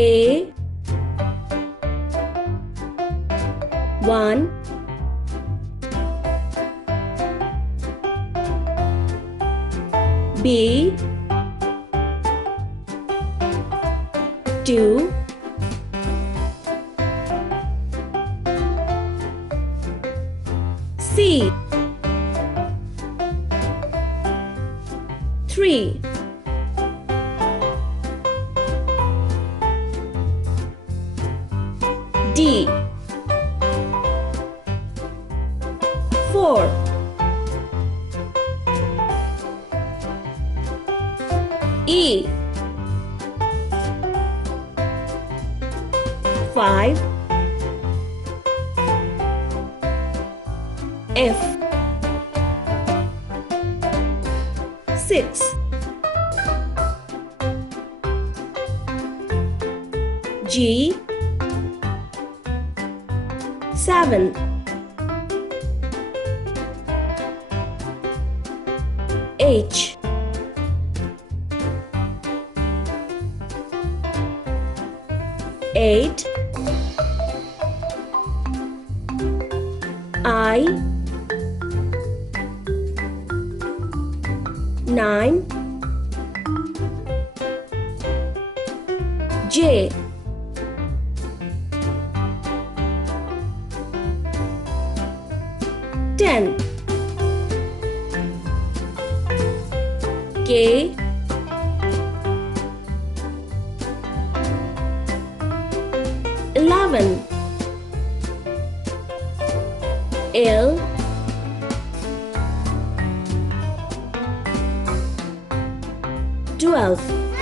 A 1 B 2 C 3 D 4 E 5 F 6 G 7 H 8 I 9 J 10 K 11 L 12